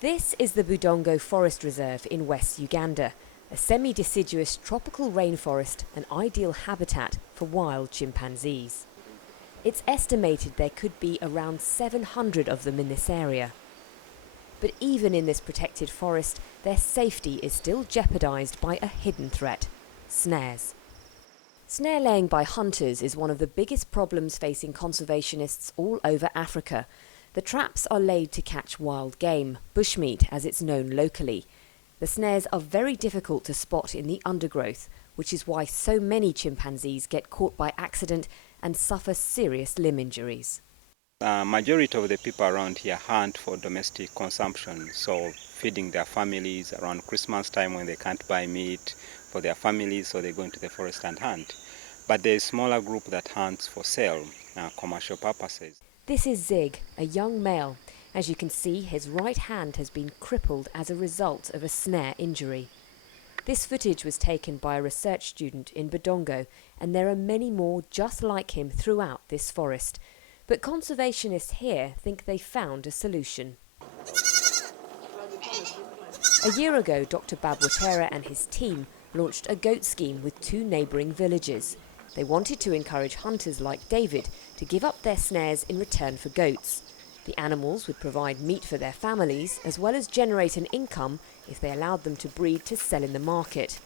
This is the Budongo Forest Reserve in West Uganda, a semi-deciduous tropical rainforest, an ideal habitat for wild chimpanzees. It's estimated there could be around 700 of them in this area. But even in this protected forest, their safety is still jeopardised by a hidden threat: snares. Snare laying by hunters is one of the biggest problems facing conservationists all over Africa. The traps are laid to catch wild game, bushmeat as it's known locally. The snares are very difficult to spot in the undergrowth, which is why so many chimpanzees get caught by accident and suffer serious limb injuries. Majority of the people around here hunt for domestic consumption, so feeding their families around Christmas time when they can't buy meat for their families, so they go into the forest and hunt. But there's a smaller group that hunts for sale, commercial purposes. This is Zig, a young male. As you can see, his right hand has been crippled as a result of a snare injury. This footage was taken by a research student in Budongo, and there are many more just like him throughout this forest. But conservationists here think they found a solution. A year ago, Dr. Babwatera and his team launched a goat scheme with 2 neighbouring villages. They wanted to encourage hunters like David to give up their snares in return for goats. The animals would provide meat for their families, as well as generate an income if they allowed them to breed to sell in the market.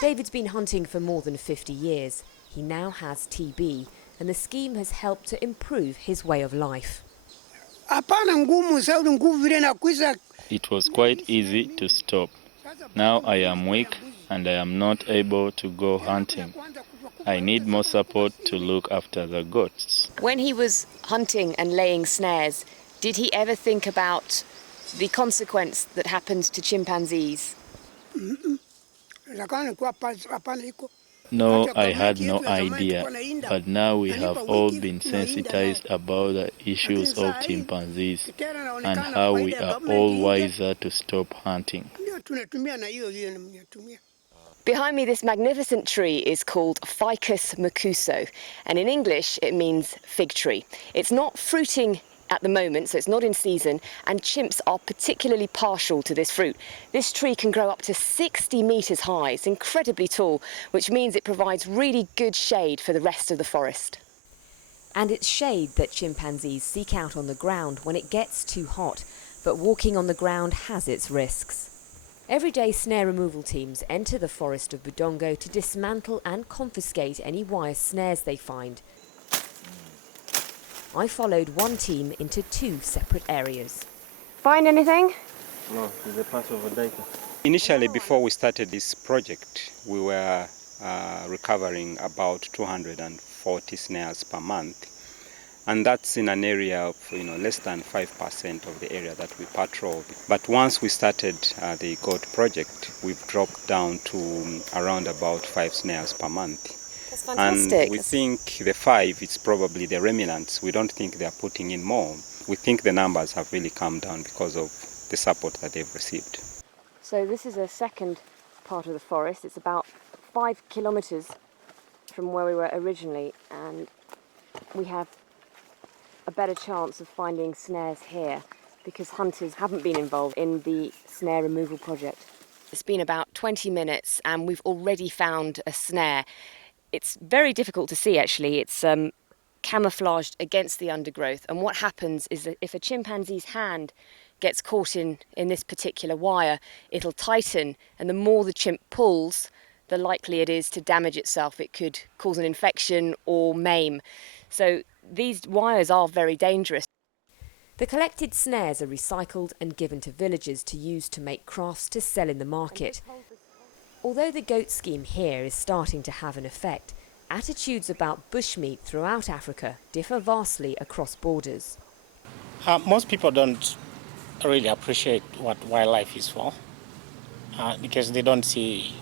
David's been hunting for more than 50 years. He now has TB, and the scheme has helped to improve his way of life. It was quite easy to stop. Now I am weak and I am not able to go hunting. I need more support to look after the goats. When he was hunting and laying snares, did he ever think about the consequence that happens to chimpanzees? No, I had no idea, but now we have all been sensitized about the issues of chimpanzees and how we are all wiser to stop hunting. Behind me, this magnificent tree is called Ficus macuso, and in English it means fig tree. It's not fruiting at the moment, so it's not in season, and chimps are particularly partial to this fruit. This tree can grow up to 60 metres high. It's incredibly tall, which means it provides really good shade for the rest of the forest. And it's shade that chimpanzees seek out on the ground when it gets too hot, but walking on the ground has its risks. Every day, snare removal teams enter the forest of Budongo to dismantle and confiscate any wire snares they find. I followed one team into 2 separate areas. Find anything? No, it's a part of a data. Initially, before we started this project, we were recovering about 240 snares per month. And that's in an area of less than 5% of the area that we patrol. But once we started the goat project, we've dropped down to around about 5 snares per month. That's fantastic. And we think the 5 is probably the remnants. We don't think they're putting in more. We think the numbers have really come down because of the support that they've received. So this is a second part of the forest. It's about 5 kilometres from where we were originally, and we have a better chance of finding snares here because hunters haven't been involved in the snare removal project. It's been about 20 minutes and we've already found a snare. It's very difficult to see actually. It's camouflaged against the undergrowth, and what happens is that if a chimpanzee's hand gets caught in this particular wire, it'll tighten, and the more the chimp pulls, the likely it is to damage itself. It could cause an infection or maim. So these wires are very dangerous. The collected snares are recycled and given to villagers to use to make crafts to sell in the market. Although the goat scheme here is starting to have an effect, attitudes about bushmeat throughout Africa differ vastly across borders. Most people don't really appreciate what wildlife is for because they don't see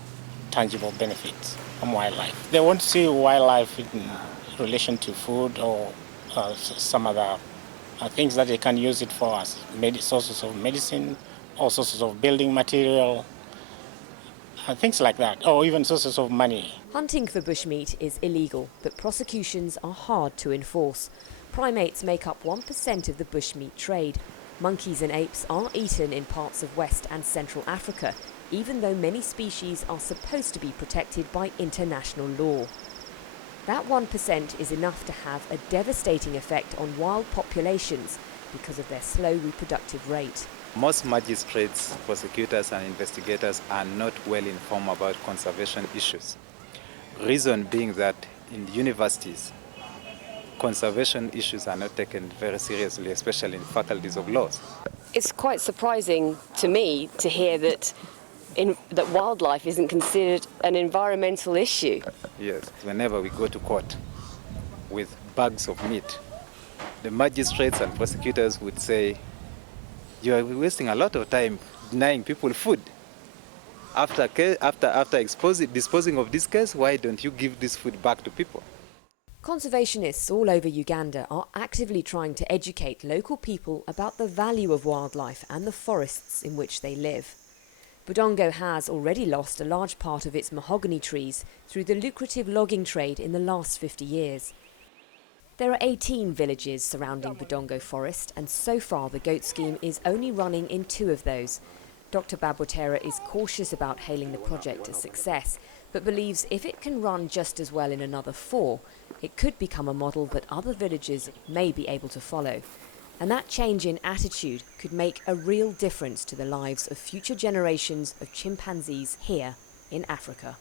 tangible benefits from wildlife. They won't see wildlife in relation to food or some other things that they can use it for as sources of medicine, or sources of building material, things like that, or even sources of money. Hunting for bushmeat is illegal, but prosecutions are hard to enforce. Primates make up 1% of the bushmeat trade. Monkeys and apes are eaten in parts of West and Central Africa, even though many species are supposed to be protected by international law. That 1% is enough to have a devastating effect on wild populations because of their slow reproductive rate. Most magistrates, prosecutors and investigators are not well informed about conservation issues. Reason being that in universities, conservation issues are not taken very seriously, especially in faculties of laws. It's quite surprising to me to hear that wildlife isn't considered an environmental issue. Yes, whenever we go to court with bags of meat, the magistrates and prosecutors would say, "You are wasting a lot of time denying people food. After disposing of this case, why don't you give this food back to people?" Conservationists all over Uganda are actively trying to educate local people about the value of wildlife and the forests in which they live. Budongo has already lost a large part of its mahogany trees through the lucrative logging trade in the last 50 years. There are 18 villages surrounding Budongo Forest, and so far the goat scheme is only running in 2 of those. Dr. Babwatera is cautious about hailing the project a success, but believes if it can run just as well in another 4, it could become a model that other villages may be able to follow. And that change in attitude could make a real difference to the lives of future generations of chimpanzees here in Africa.